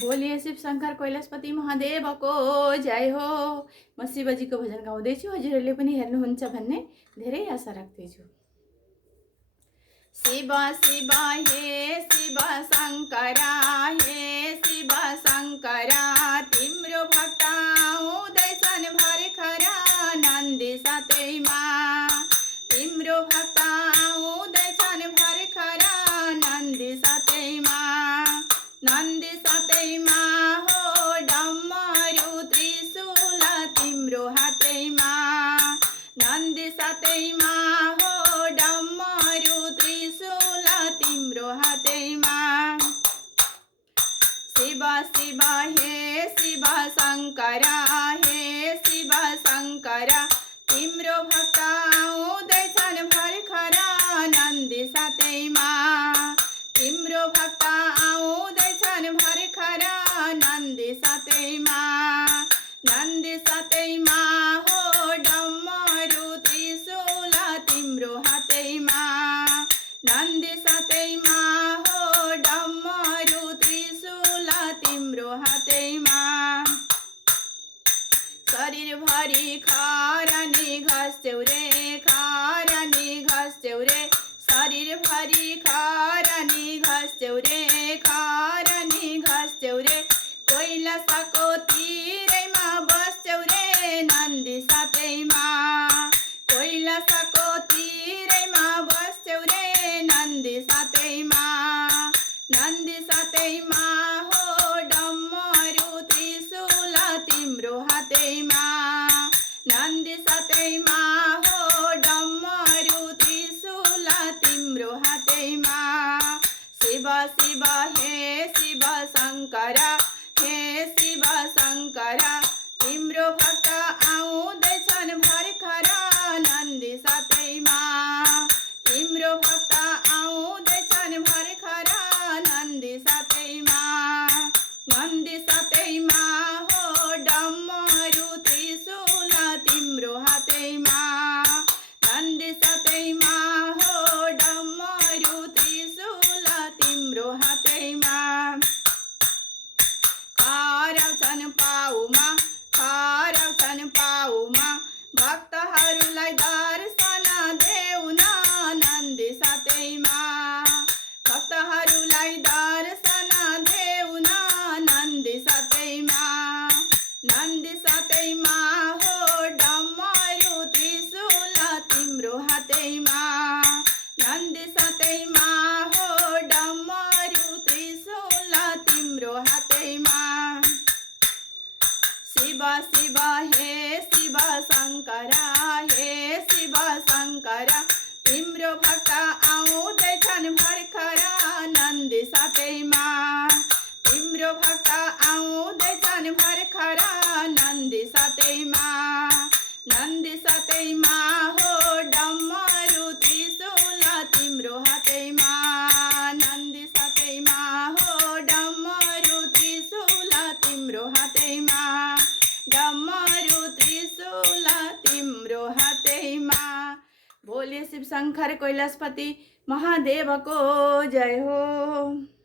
बोलिए शिव शङ्कर कैलाशपति महादेवको जय हो। म शिवजीको भजन गाउँदैछु, हजुरहरूले पनि हेर्नुहुन्छ भन्ने धेरै आशा राख्दैछु। शिव शिव हे शिव शङ्करा, हे शिव शङ्करा, तिम्रो भक्त आउँदैछन् भर्खरा नन्दी सातैमा। तिम्रो भक्त आउँदैछन् भर्खरा नन्दी सातैमा। नन्दी सातैमा हो डमरू त्रिशूल तिम्रो हातैमा। नन्दी सातैमा हो डमरू त्रिशूल तिम्रो हातैमा। शिव शिव हे शिव शङ्करा, हे शिव शङ्करा, तिम्रो भक्त आउँदैछन् भर्खरा नन्दी सातैमा। तिम्रो भक्त आउँदैछन् भर्खरा नन्दी सातैमा। नन्दी सातैमा हो डमरू त्रिशूल तिम्रो हातैमा। नन्दी सातैमा हो डमरू त्रिशूल तिम्रो हातैमा। शरीरभरि खरानी घस्यौ रे, खरानी घस्यौ रे, शरीरभरि खरानी घस्यौ रे, खरानी घस्यौ रे, कैलाशको तिरैमा बस्यौ रे नन्दी सातैमा। कैलाशको तिरैमा बस्यौ रे नन्दी सातैमा। नन्दी सातैमा हो डमरू त्रिशूल तिम्रो हातैमा। नन्दी सातैमा हो डमरू त्रिशूल तिम्रो हातैमा। शिव शिव हे शिव शङ्करा, हे शिव शङ्करा, तिम्रो भक्त आउँदैछन् भर्खरा नन्दी सातैमा। तिम्रो भक्त आउँदैछन् भर्खरा नन्दी सातैमा। नन्दी सातैमा हो डमरू त्रिशूल तिम्रो हातैमा। नन्दी सातैमा हो डमरू त्रिशूल तिम्रो हातैमा। खराउँछन् पाउमा, खराउँछन् पाउमा, भक्तहरूलाई दर्शन देऊ न नन्दी सातैमा। भक्तहरूलाई दर्शन देऊ न नन्दी सातैमा। नन्दी सातैमा हो डमरू त्रिशूल तिम्रो हातैमा। नन्दी सातैमा हो डमरू त्रिशूल तिम्रो हातैमा। शिव शिव हे शिव शङ्करा, हे शिव शङ्करा, तिम्रो भक्त आउँदैछन् भर्खरा नन्दी सातैमा। तिम्रो भक्त आउँदैछन् भर्खरा नन्दी सातैमा। नन्दी सातैमा हो डमरू त्रिशूल तिम्रो हातैमा। नन्दी सातैमा हो डमरू त्रिशूल तिम्रो हातैमा। डमरू त्रिशूल तिम्रो हातैमा। बोलिए शिव शङ्कर कैलाशपति महादेवको जय हो।